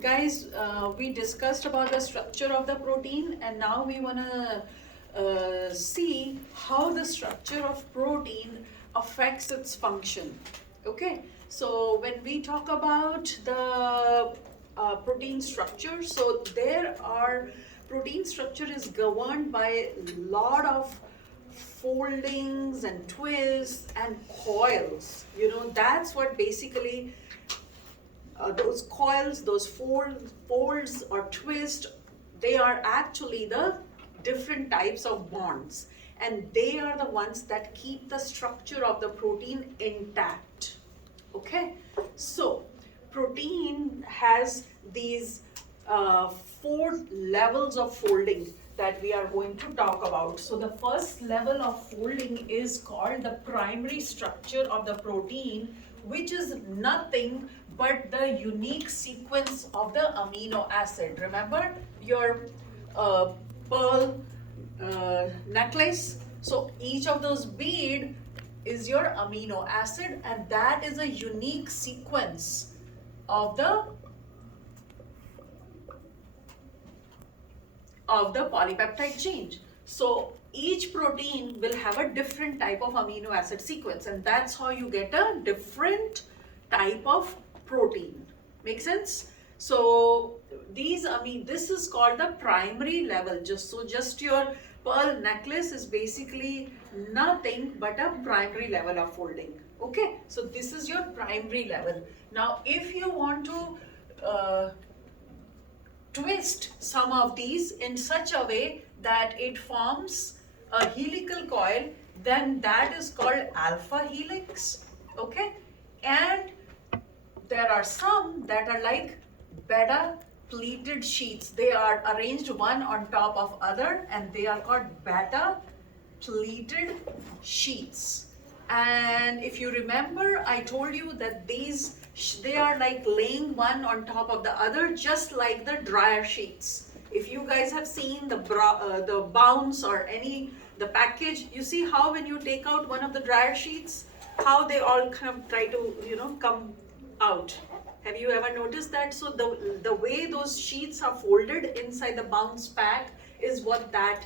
Guys, we discussed about the structure of the protein, and now we want to see how the structure of protein affects its function. Okay, so when we talk about the protein structure, so there are protein structure is governed by a lot of foldings and twists and coils. That's what basically those coils, those folds or twists, they are actually the different types of bonds, and they are the ones that keep the structure of the protein intact. Okay, so protein has these four levels of folding that we are going to talk about. So the first level of folding is called the primary structure of the protein, which is nothing but the unique sequence of the amino acid. Remember your pearl necklace? So each of those bead is your amino acid, and that is a unique sequence of the polypeptide chain. So each protein will have a different type of amino acid sequence, and that's how you get a different type of protein. Make sense? So this is called the primary level. Just your pearl necklace is basically nothing but a primary level of folding. Okay, so this is your primary level. Now if you want to twist some of these in such a way that it forms a helical coil, then that is called alpha helix. Okay, and there are some that are like beta pleated sheets. They are arranged one on top of other, and they are called beta pleated sheets. And if you remember, I told you that they are like laying one on top of the other, just like the dryer sheets. If you guys have seen the bounce or the package, you see how when you take out one of the dryer sheets, how they all kind of try to come out. Have you ever noticed that? So the way those sheets are folded inside the bounce pack is what that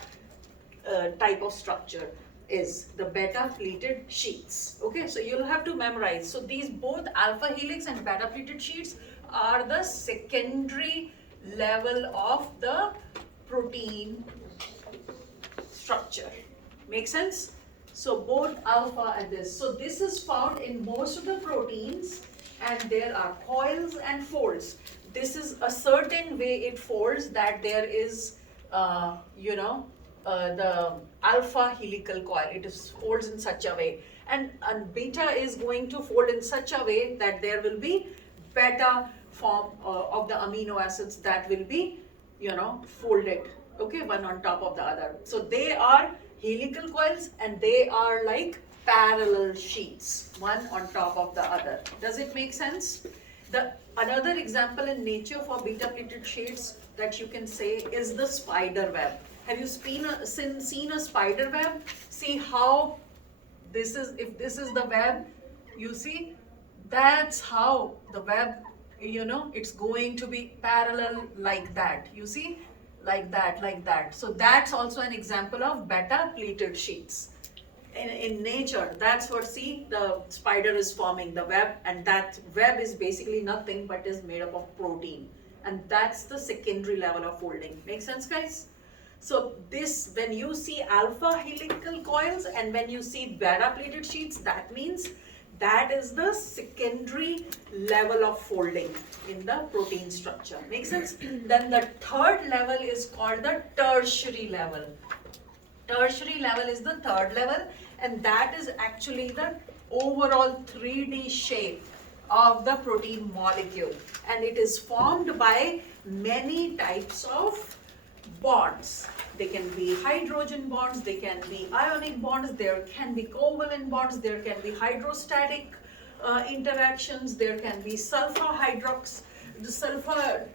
type of structure is, the beta pleated sheets. Okay, so you'll have to memorize. So these both alpha helix and beta pleated sheets are the secondary level of the protein structure. Make sense? So both alpha and this. So this is found in most of the proteins, and there are coils and folds. This is a certain way it folds, that there is the alpha helical coil. It folds in such a way, and beta is going to fold in such a way that there will be beta form of the amino acids that will be folded, okay, one on top of the other. So they are helical coils, and they are like parallel sheets, one on top of the other. Does it make sense? Another example in nature for beta pleated sheets that you can say is the spider web. Have you seen a spider web? See how if this is the web, you see, that's how the web, it's going to be parallel like that. You see, like that. So that's also an example of beta pleated sheets. In nature, that's what, see, the spider is forming the web, and that web is basically nothing but is made up of protein, and that's the secondary level of folding. Make sense, guys? So when you see alpha helical coils and when you see beta pleated sheets, that means that is the secondary level of folding in the protein structure. Make sense? Then the third level is called the tertiary level. Tertiary level is the third level, and that is actually the overall 3D shape of the protein molecule, and it is formed by many types of bonds. They can be hydrogen bonds, they can be ionic bonds, there can be covalent bonds, there can be hydrostatic interactions, there can be sulfur disulfide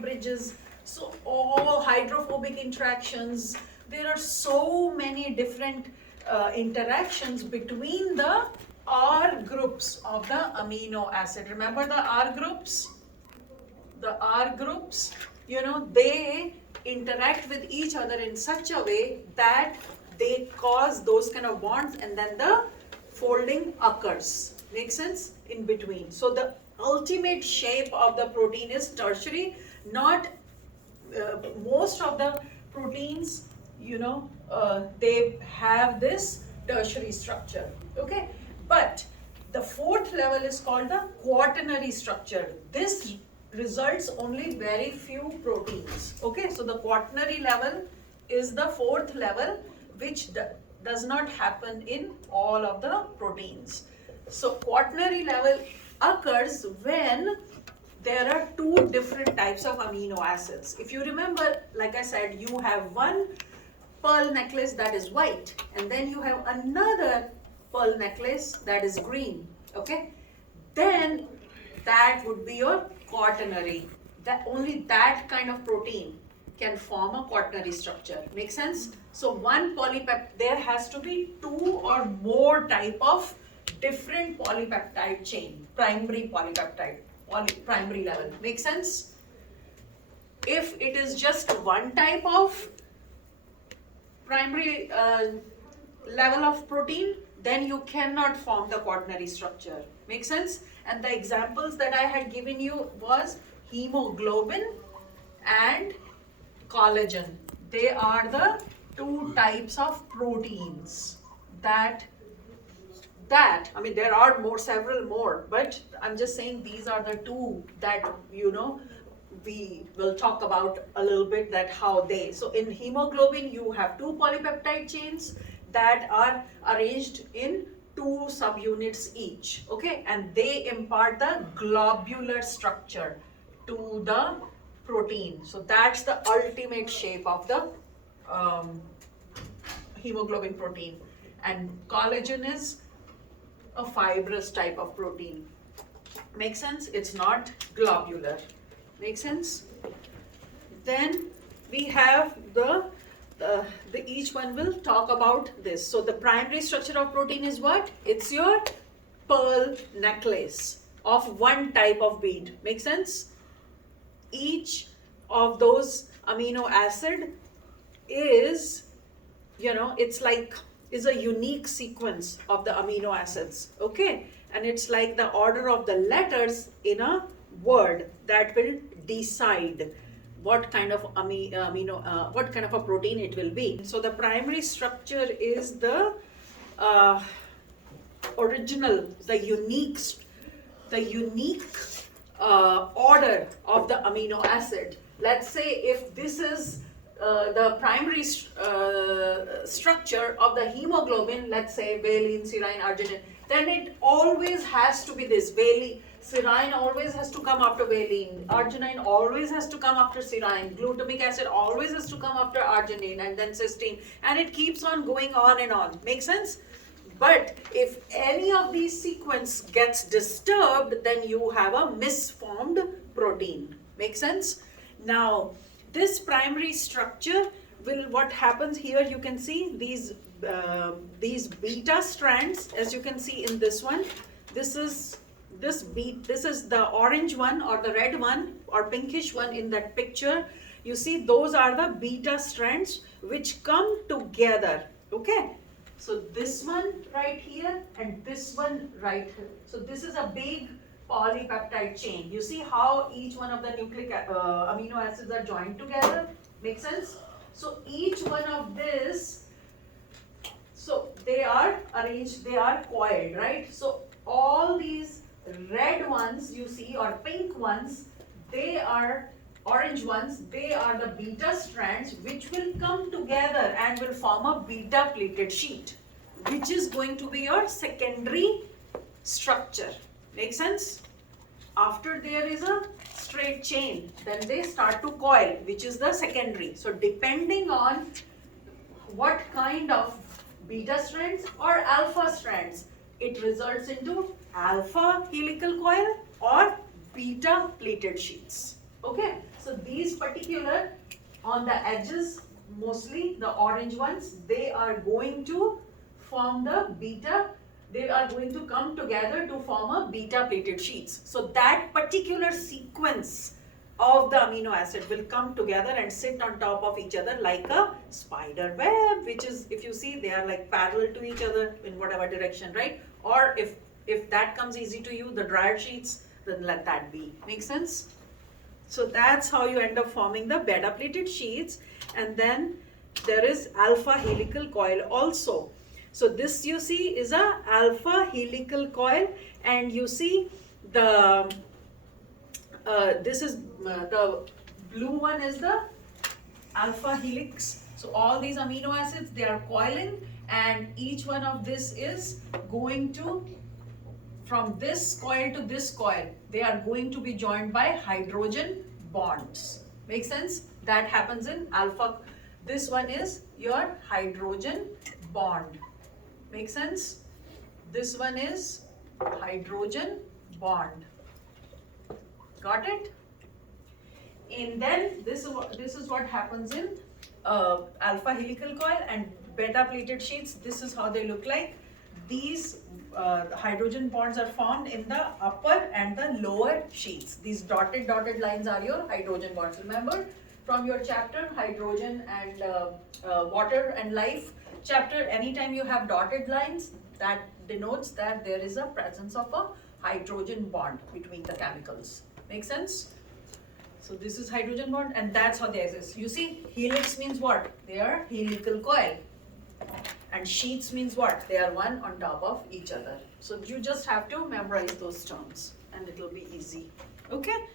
bridges. So all hydrophobic interactions. There are so many different interactions between the R groups of the amino acid. Remember the R groups? the R groups, they interact with each other in such a way that they cause those kind of bonds, and then the folding occurs. Make sense? In between. So the ultimate shape of the protein is tertiary. Not most of the proteins, they have this tertiary structure. Okay, but the fourth level is called the quaternary structure. This results only very few proteins. Okay, so the quaternary level is the fourth level, which does not happen in all of the proteins. So quaternary level occurs when there are two different types of amino acids. If you remember, like I said, you have one pearl necklace that is white, and then you have another pearl necklace that is green. Okay, then that would be your quaternary. That only that kind of protein can form a quaternary structure. Make sense? So one polypeptide, there has to be two or more type of different polypeptide chain, primary polypeptide, primary level. Make sense? If it is just one type of primary level of protein, then you cannot form the quaternary structure. Make sense? And the examples that I had given you was hemoglobin and collagen. They are the two types of proteins that I mean, there are several more, but I'm just saying these are the two that we will talk about a little bit, that how they. So in hemoglobin you have two polypeptide chains that are arranged in two subunits each. Okay, and they impart the globular structure to the protein. So that's the ultimate shape of the hemoglobin protein. And collagen is a fibrous type of protein. Make sense? It's not globular. Make sense? Then we have the each one will talk about this. So the primary structure of protein is what? It's your pearl necklace of one type of bead. Make sense? Each of those amino acid is, is a unique sequence of the amino acids. Okay, and it's like the order of the letters in a word that will decide what kind of what kind of a protein it will be. So the primary structure is the original, the unique order of the amino acid. Let's say if this is the primary structure of the hemoglobin, let's say valine, serine, arginine, then it always has to be this. Serine always has to come after valine, arginine always has to come after serine, glutamic acid always has to come after arginine, and then cysteine, and it keeps on going on and on. Make sense? But if any of these sequence gets disturbed, then you have a misformed protein. Make sense? Now, this primary structure what happens here, you can see these beta strands, as you can see in this one. This is the orange one or the red one or pinkish one in that picture. You see, those are the beta strands which come together. Okay, so this one right here and this one right here. So this is a big polypeptide chain. You see how each one of the nucleic amino acids are joined together? Make sense? So each one of this, so they are arranged, they are coiled, right? So all these red ones you see, or pink ones, they are orange ones, they are the beta strands which will come together and will form a beta pleated sheet, which is going to be your secondary structure. Make sense? After there is a straight chain, then they start to coil, which is the secondary. So depending on what kind of beta strands or alpha strands, it results into alpha helical coil or beta pleated sheets. Okay, so these particular on the edges, mostly the orange ones, they are going to form the beta. They are going to come together to form a beta pleated sheets. So that particular sequence of the amino acid will come together and sit on top of each other like a spider web, which is, if you see, they are like parallel to each other in whatever direction, right? Or if that comes easy to you, the drier sheets, then let that be. Make sense? So that's how you end up forming the beta plated sheets. And then there is alpha helical coil also. So this, you see, is a alpha helical coil, and you see the this is the blue one is the alpha helix. So all these amino acids, they are coiling, and each one of this is going to, from this coil to this coil, they are going to be joined by hydrogen bonds. Make sense? That happens in alpha. This one is your hydrogen bond. Make sense? This one is hydrogen bond. Got it? And then this is what happens in alpha helical coil and beta plated sheets. This is how they look like. These hydrogen bonds are formed in the upper and the lower sheets. These dotted lines are your hydrogen bonds. Remember from your chapter, hydrogen and water and life chapter, anytime you have dotted lines, that denotes that there is a presence of a hydrogen bond between the chemicals. Make sense? So this is hydrogen bond, and that's how they exist. You see, helix means what? They are helical coil. And sheets means what? They are one on top of each other. So you just have to memorize those terms and it will be easy. Okay?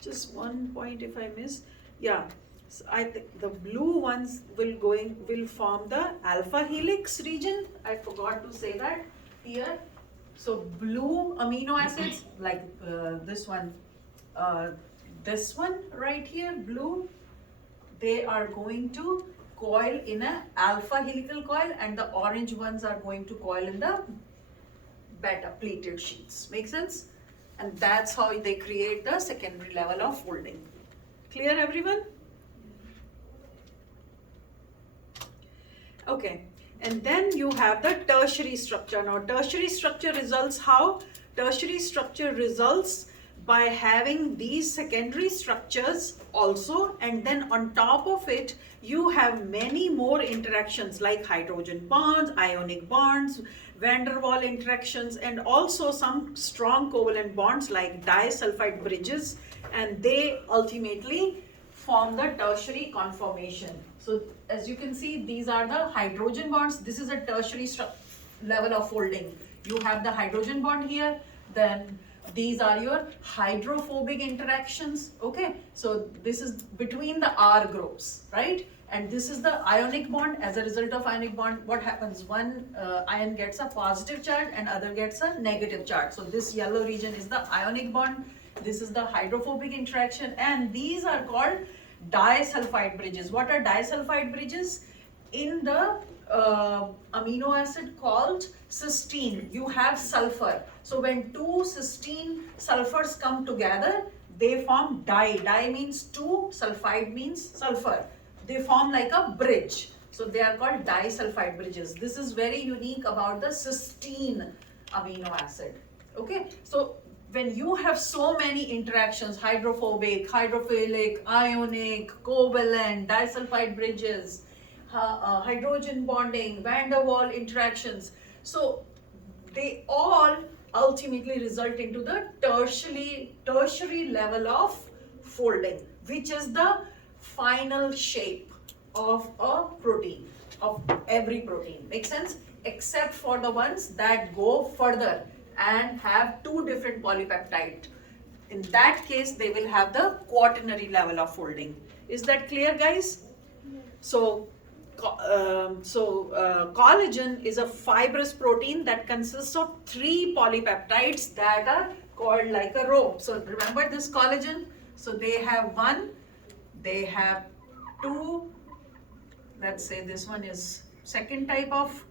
Just one point if I miss. Yeah. So I think the blue ones will form the alpha helix region. I forgot to say that here. So blue amino acids like this one right here, blue, they are going to coil in a alpha helical coil, and the orange ones are going to coil in the beta plated sheets. Make sense? And that's how they create the secondary level of folding. Clear, everyone? Okay. And then you have the tertiary structure. Now tertiary structure results how? Tertiary structure results by having these secondary structures also, and then on top of it you have many more interactions like hydrogen bonds, ionic bonds, van der Waals interactions, and also some strong covalent bonds like disulfide bridges, and they ultimately form the tertiary conformation. So as you can see, these are the hydrogen bonds. This is a tertiary level of folding. You have the hydrogen bond here, then these are your hydrophobic interactions. Okay, so this is between the R groups, right? And this is the ionic bond. As a result of ionic bond, what happens? One ion gets a positive charge and other gets a negative charge. So this yellow region is the ionic bond. This is the hydrophobic interaction, and these are called disulfide bridges. What are disulfide bridges? In the amino acid called cysteine, you have sulfur. So when two cysteine sulfurs come together, they form di. Di means two, sulfide means sulfur. They form like a bridge. So they are called disulfide bridges. This is very unique about the cysteine amino acid. Okay, so when you have so many interactions, hydrophobic, hydrophilic, ionic, covalent, disulfide bridges, hydrogen bonding, van der Waals interactions, so they all ultimately result into the tertiary level of folding, which is the final shape of a protein, of every protein. Make sense? Except for the ones that go further and have two different polypeptide. In that case, they will have the quaternary level of folding. Is that clear, guys? So collagen is a fibrous protein that consists of 3 polypeptides that are called like a rope. So remember this collagen? So they have 1, they have 2, let's say this one is second type of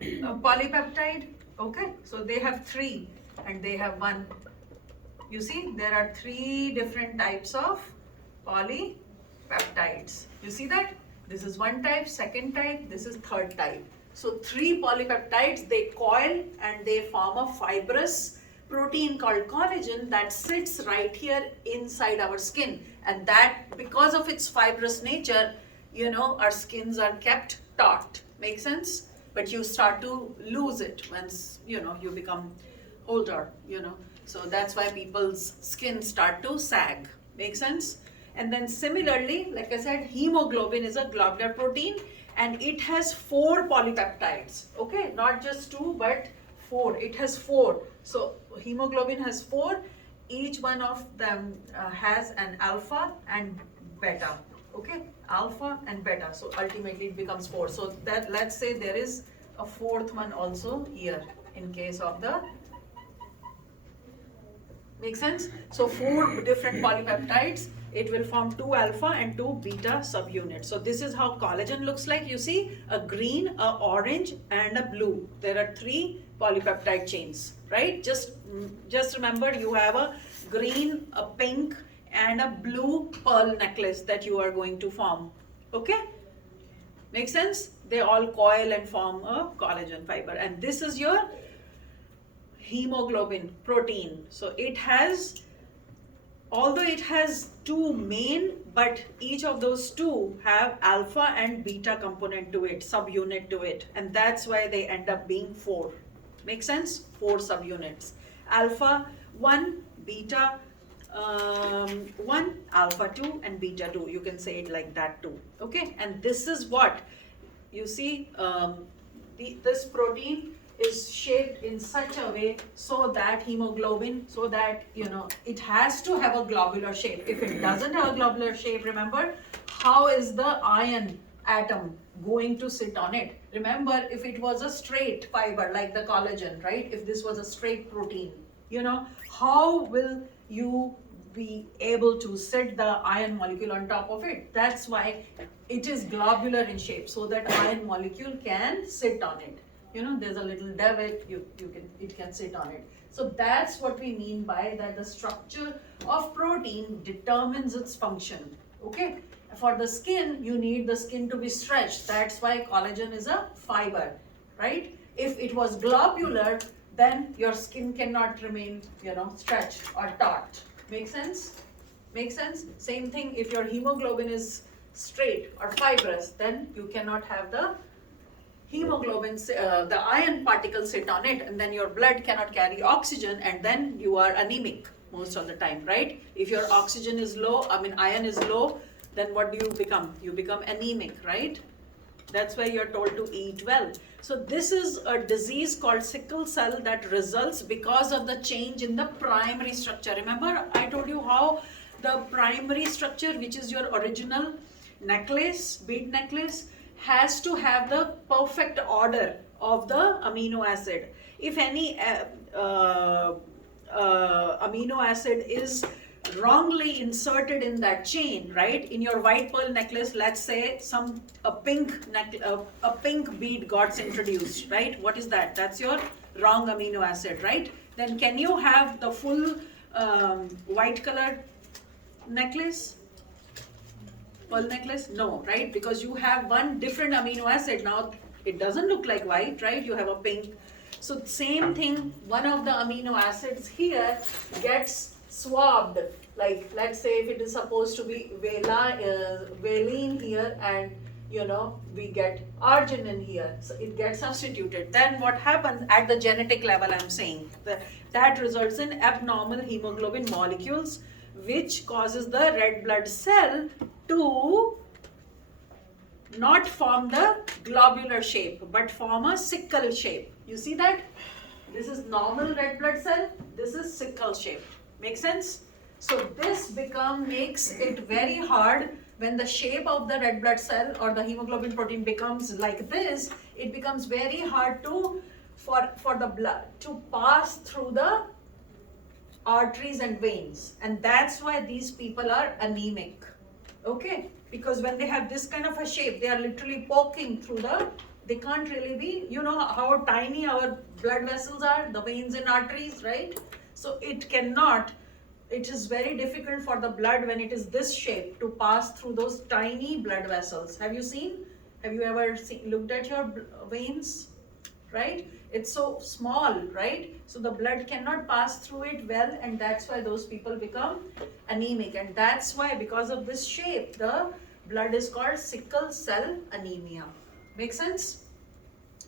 polypeptide. Okay, so they have 3 and they have 1. You see, there are 3 different types of polypeptides. You see that? This is 1 type, second type, this is third type. So 3 polypeptides, they coil and they form a fibrous protein called collagen that sits right here inside our skin, and that because of its fibrous nature, you know, our skins are kept taut. Make sense? But you start to lose it once, you know, you become older, you know. So that's why people's skin start to sag. Make sense? And then similarly, like I said, hemoglobin is a globular protein and it has 4 polypeptides. Okay, not just 2 but 4. It has 4. So hemoglobin has 4. Each one of them has an alpha and beta. Okay, alpha and beta. So ultimately it becomes 4. So that, let's say there is a 4th one also here in case of the. Make sense? So 4 different polypeptides, it will form 2 alpha and 2 beta subunits. So this is how collagen looks like. You see a green, a orange and a blue. There are 3 polypeptide chains, right? Just remember you have a green, a pink and a blue pearl necklace that you are going to form. Okay? Make sense? They all coil and form a collagen fiber, and this is your hemoglobin protein. So it has, although it has 2 main, but each of those 2 have alpha and beta component to it, subunit to it, and that's why they end up being 4. Make sense? 4 subunits. Alpha 1, beta 1, alpha 2 and beta 2. You can say it like that too. Okay, and this is what you see, this protein is shaped in such a way so that hemoglobin, so that, you know, it has to have a globular shape. If it doesn't have a globular shape, remember, how is the iron atom going to sit on it? Remember, if it was a straight fiber like the collagen, right? If this was a straight protein, you know, how will you be able to set the iron molecule on top of it? That's why it is globular in shape, so that iron molecule can sit on it. You know, there's a little davit, it can sit on it. So that's what we mean by that the structure of protein determines its function. Okay, for the skin, you need the skin to be stretched. That's why collagen is a fiber, right? If it was globular, then your skin cannot remain, you know, stretched or taut. Make sense? Make sense? Same thing, if your hemoglobin is straight or fibrous, then you cannot have the hemoglobin, the iron particles sit on it, and then your blood cannot carry oxygen, and then you are anemic most of the time, right? If your oxygen is low, iron is low, then what do you become? You become anemic, right? That's why you're told to eat well. So this is a disease called sickle cell that results because of the change in the primary structure. Remember, I told you how the primary structure, which is your original necklace, bead necklace, has to have the perfect order of the amino acid. If any amino acid is wrongly inserted in that chain, right? In your white pearl necklace, let's say a pink bead got introduced, right? What is that? That's your wrong amino acid, right? Then can you have the full white color necklace? Pearl necklace? No, right? Because you have one different amino acid. Now it doesn't look like white, right? You have a pink. So same thing, one of the amino acids here gets swapped. Like, let's say if it is supposed to be valine here, and you know, we get arginine here, so it gets substituted. Then what happens at the genetic level, I'm saying, that results in abnormal hemoglobin molecules, which causes the red blood cell to not form the globular shape, but form a sickle shape. You see that? This is normal red blood cell, this is sickle shape. Make sense? So this makes it very hard when the shape of the red blood cell or the hemoglobin protein becomes like this. It becomes very hard for the blood to pass through the arteries and veins, and that's why these people are anemic. Okay, because when they have this kind of a shape, they are literally poking through they can't really be, you know how tiny our blood vessels are, the veins and arteries, right? So it is very difficult for the blood when it is this shape to pass through those tiny blood vessels. Have you ever looked at your veins? right? It's so small, right? So the blood cannot pass through it well, and that's why those people become anemic. And that's why, because of this shape, the blood is called sickle cell anemia. Make sense?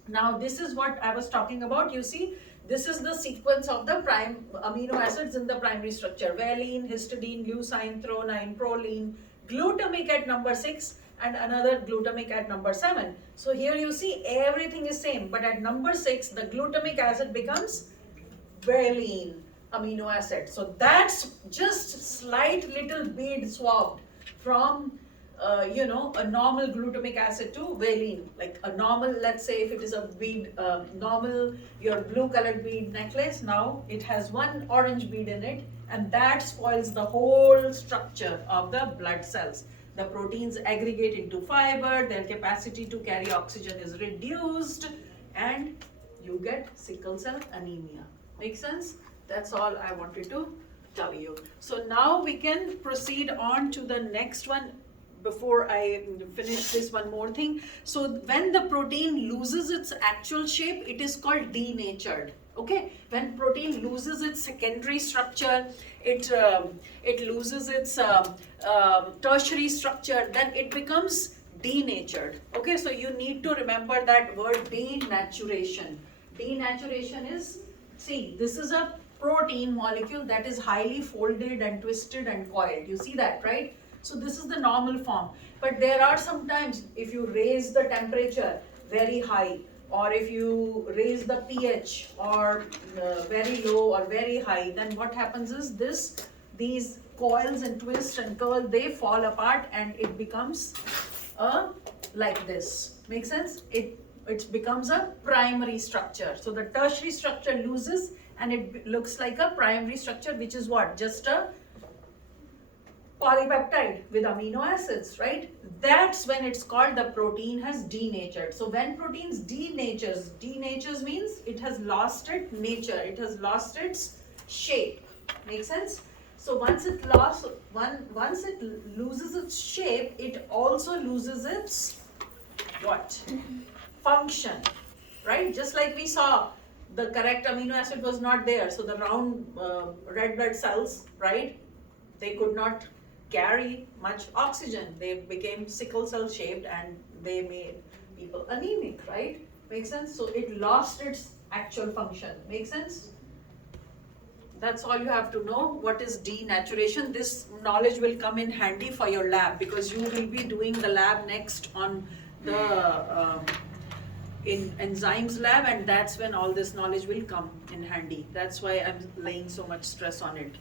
Now this is what I was talking about. You see, this is the sequence of the prime amino acids in the primary structure: valine, histidine, leucine, threonine, proline, glutamic at number 6, and another glutamic at number 7. So here you see everything is same, but at number 6 the glutamic acid becomes valine amino acid. So that's just slight little bead swapped from a normal glutamic acid to valine. Like a normal, let's say if it is a bead, normal, your blue colored bead necklace, now it has one orange bead in it, and that spoils the whole structure of the blood cells. The proteins aggregate into fiber, their capacity to carry oxygen is reduced, and you get sickle cell anemia. Make sense? That's all I wanted to tell you. So now we can proceed on to the next one. Before I finish this, one more thing. So when the protein loses its actual shape, it is called denatured. Okay, when protein loses its secondary structure, it loses its tertiary structure, then it becomes denatured. Okay, so you need to remember that word, denaturation. Denaturation is, see, this is a protein molecule that is highly folded and twisted and coiled. You see that, right? So this is the normal form. But there are sometimes, if you raise the temperature very high, or if you raise the pH or very low or very high, then what happens is these coils and twists and curl, they fall apart and it becomes like this. Make sense? It becomes a primary structure. So the tertiary structure loses and it looks like a primary structure, which is what? Just a polypeptide with amino acids, right? That's when it's called the protein has denatured. So when proteins denatures means it has lost its nature, it has lost its shape. Make sense? So once it loses its shape, it also loses its what? Function, right? Just like we saw, the correct amino acid was not there. So the round red blood cells, right? They could not carry much oxygen. They became sickle cell shaped and they made people anemic, right? Make sense? So it lost its actual function. Make sense? That's all you have to know. What is denaturation? This knowledge will come in handy for your lab, because you will be doing the lab next on the in enzymes lab, and that's when all this knowledge will come in handy. That's why I'm laying so much stress on it.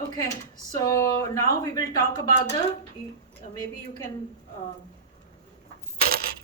Okay, so now we will talk about the, maybe you can